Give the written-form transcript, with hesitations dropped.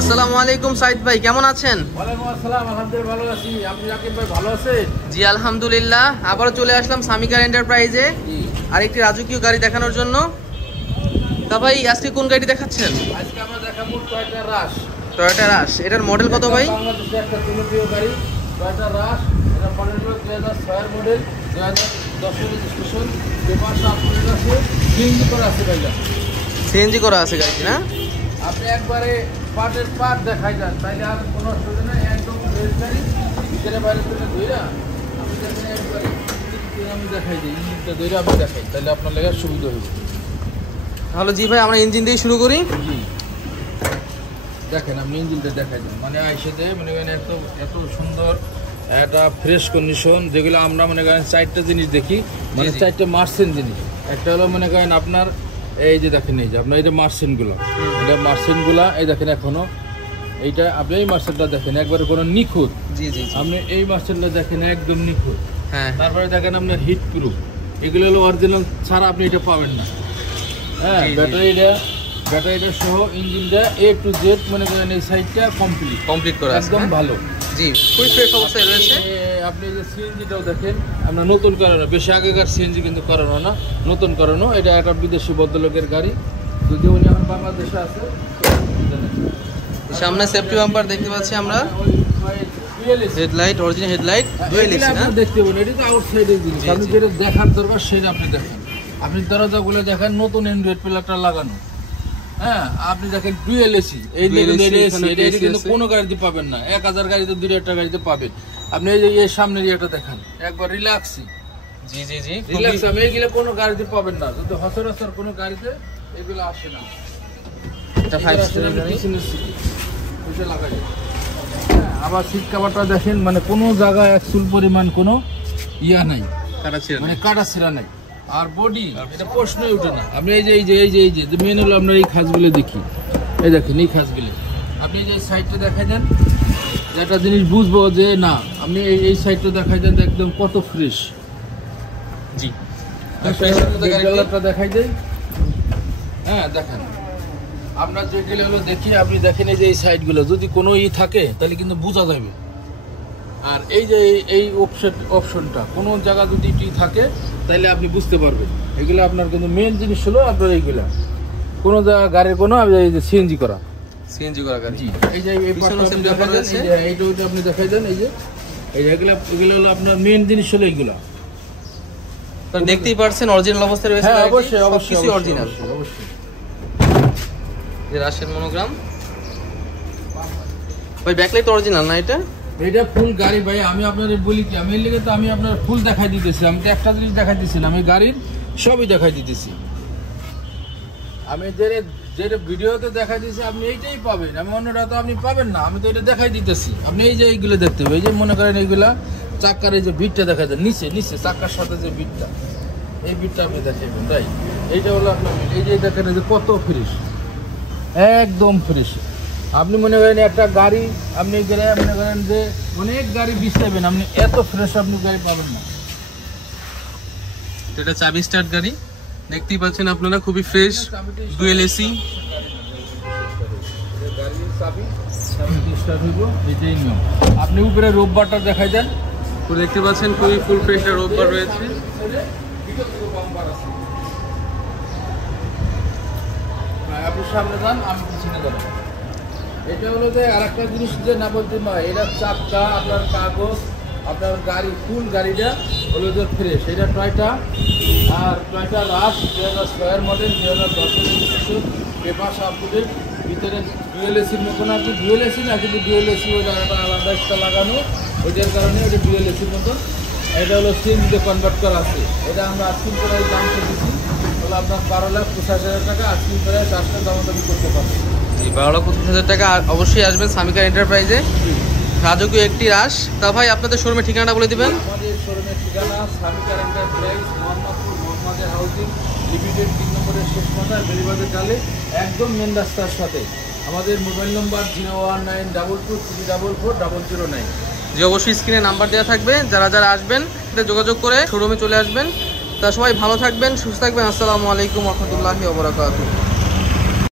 আসসালামু আলাইকুম সাইদ ভাই, কেমন আছেন? ওয়ালাইকুম আসসালাম, আলহামদুলিল্লাহ ভালো আছি। আপনি রাকিব ভাই ভালো আছেন? জি আলহামদুলিল্লাহ। আবারও চলে আসলাম সামি কার এন্টারপ্রাইজে আরেকটি রাজকীয় গাড়ি দেখানোর জন্য। তা ভাই আজকে কোন গাড়ি দেখাচ্ছেন? আজকে আমরা দেখাবো টয়োটা রাশ। টয়োটা রাশ, এটার মডেল কত ভাই? বাংলাদেশে একটা জনপ্রিয় গাড়ি টয়োটা রাশ। এটা মডেল হলো 2006 এর মডেল, 2010 এর রেজিস্ট্রেশন। পেপারটা আপনাদের কাছে সিএনজি করা আছে ভাইয়া। সিএনজি করা আছে গাড়ি না? আপনি একবারে পার্টের পার্ট দেখাই যান, তাইলে আর কোনো অসুবিধা নেই। একদম ফ্রেশ গাড়ি, ভিতরে বাইরে থেকে ধইরা আপনি দেখেন একবারে আমি দেখাই দিই, ইঞ্জিনটা ধইরা আমি দেখাই, তাহলে আপনার লেখার সুবিধা হবে। তাহলে জি ভাই আমরা ইঞ্জিন দিয়ে শুরু করি। জি দেখেন, আপনি ইঞ্জিনটা দেখাই দেন, মানে আইসেতে মনে করেন এত সুন্দর একটা ফ্রেশ কন্ডিশন, যেগুলো আমরা মনে করেন চারটা জিনিস দেখি, মানে চারটা মার্সেন্ট জিনিস। একটা হলো মনে করেন আপনার এই যে দেখেন, এই যে আপনার এই যে মার্সেন্টগুলো, এটা মার্সেন্টগুলা এই দেখেন এখনো এইটা আপনি এই মার্সেন্টটা দেখেন একবারে কোনো নিখুঁত। জি জি আপনি এই মার্সেন্টটা দেখেন একদম নিখুঁত। হ্যাঁ, তারপরে দেখেন আপনার হিট প্রুফ, এগুলো হলো অরিজিনাল, ছাড়া আপনি এটা পাবেন না। হ্যাঁ, ব্যাটারিটা সহ ইঞ্জিনটা A to Z মনে করেন এই সাইডটা কমপ্লিট করা একদম ভালো। জি ফুল ফ্রেশ অবস্থায় রয়েছে। আপনি যে সিএনজিটাও দেখেন, আমরা নতুন করানো, বেশি আগেকার সিএনজি কিন্তু করানো না, নতুন করানো। এটা একটা বিদেশি ভদ্রলোকের গাড়ি, যদিও উনি এখন বাংলাদেশে আছে। সামনে সেফটি বাম্পার দেখতে পাচ্ছি আমরা, headlight original headlight dual AC না? দেখতে পাবেন, এটা তো আউটসাইডের জিনিস, আপনি যেটা দেখার দরকার সেটা আপনি দেখেন। আপনি দরজাগুলো দেখেন নতুন অ্যান্ড্রয়েড প্লেয়ারটা লাগানো। হ্যাঁ, আপনি দেখেন ডুয়েল এসি, এই এটা কিন্তু কোনো গাড়িতে পাবেন না। 1000 গাড়িতে 2000 গাড়িতে পাবেন। আপনি এই যে এর সামনের ইয়েটা দেখেন, একবার রিল্যাক্সি। জি জি জি রিল্যাক্স, আমি এগুলো কোনো গাড়িতে পাবেন না, যদি সচরাচর কোনো গাড়িতে এগুলো আসে না। এটা 5 স্টার গাড়ি। আবার সিট কভারটা দেখেন, মানে কোনো জায়গায় এক চুল পরিমাণ কোনো ইয়া নাই, মানে কাটা ছিঁড়া নাই। আর বডি, এটা প্রশ্নই ওঠে না। আপনি এই যে মেন হলো আপনার এই খাঁজগুলো দেখি, এই দেখেন এই খাঁজগুলো। আপনি এই যে সাইডটা দেখাই দেন, একটা জিনিস বুঝবো যে না, আপনি এই সাইডটা দেখাই দেন একদম কত ফ্রেশ। জি দেখাই দেয়। হ্যাঁ দেখেন, আমরা যেগুলো হলো দেখি, আপনি দেখেন এই যে এই সাইডগুলো যদি কোনো থাকে তাহলে কিন্তু বোঝা যাবে। আর এই যে এই অপশনটা কোনো জায়গা যদি থাকে তাহলে আপনি বুঝতে পারবেন। এগুলো আপনার কিন্তু মেন জিনিস হলো আপনার এইগুলা কোনো জায়গা গাড়ির কোনো এই যে সিএনজি করা গাড়ি। এই যে এইটা আপনি দেখাই দেন, এই যে এগুলো হলো আপনার মেন জিনিস হলো এইগুলা। দেখতেই পারছেন অরিজিনাল অবস্থায় রয়েছে। হ্যাঁ অবশ্যই অরিজিনাল, অবশ্যই। যে রাশের মনোগ্রাম ভাই, ব্যাকলাইট অরিজিনাল না? এটা ফুল গাড়ি ভাই। আমি আপনাদের বলি কি, আমি এর লিগে তো আমি আপনার ফুল দেখাই দিতেছি। আমি তো একটা জিনিস দেখাই দিছিলাম, আমি গাড়ির সবই দেখাই দিতেছি। আমি যেটা ভিডিওতে দেখাই দিয়েছি আপনি এইটাই পাবেন, আমি অন্যটা তো আপনি পাবেন না। আমি তো এটা দেখাই দিতেছি। আপনি এই যে এইগুলো দেখতে হবে, এই যে মনে করেন এইগুলা চাক্কার এই যে বিটটা দেখা যায় নিচে চাক্কার সাথে যে বিটটা, এই বিটটা আপনি দেখাবেন। তাই এইটা হলো আপনার এই যে দেখেন যে কত ফ্রেশ, একদম ফ্রেশ। আপনি মনে করেন একটা গাড়ি, আপনি মনে করেন যে অনেক গাড়ি বিছাবেন, আপনি এত ফ্রেশ আপনি গাড়ি পাবেন না। এটা চাবি স্টার্ট গাড়ি, দেখতেই পাচ্ছেন আপনারা, খুবই ফ্রেশ, ডুয়েল এসি। আপনি উপরে রোববারটা দেখাই দেন, দেখতে পাচ্ছেন খুবই ফুল ফ্রেশ রোববার রয়েছে। আপনি সামনে যান, আমি পিছনে যাবো। এটা হলো যে আর একটা জিনিস যে না বলতে নয়, এটা চাকা, আপনার কাগজ, আপনার গাড়ি ফুল গাড়িটা হলো যে ফ্রেশ। এটা টয়োটা, আর টয়োটা রাশ 2006 এর মডেল, 2010 এর রেজিস্ট্রেশন, পেপার আপডেট। ভিতরে ডুয়েল এসির মতন আর কি, ডুয়েল এসি না কিন্তু ডুয়েল এসি ওই জায়গাটা আলাদা একটা লাগানো, ওইটার কারণে ওটা ডুয়েল এসির মতন। এটা হলো সিএনজিতে কনভার্ট করা আছে। এটা আমরা আস্কিং প্রাইস দাম দিচ্ছি হলো আপনার 12,85,000 টাকা। আস্কিং প্রাইস আসলে দামাদামি করতে পারবেন। 12,85,000 টাকা। অবশ্যই আসবেন সামি কার এন্টারপ্রাইজে, রাজকীয় একটি রাশ। তা ভাই আপনাদের শোরুমের ঠিকানাটা বলে দিবেন। আমাদের শোরুমের ঠিকানা সামি কার এন্টারপ্রাইজ, মোহাম্মদের হাউজিং লিমিটেড 3 নম্বরের শেষ মাথা, বেরিবাজার ডালে, একদম মেন রাস্তার সাথে। আমাদের মোবাইল নম্বর 01922344009। যে অবশ্যই স্ক্রিনে নাম্বার দেওয়া থাকবে, যারা আসবেন এটা যোগাযোগ করে শোরুমে চলে আসবেন। তা সবাই ভালো থাকবেন, সুস্থ থাকবেন। আসসালামু আলাইকুম ওয়া রাহমাতুল্লাহি ওয়া বারাকাতুহু।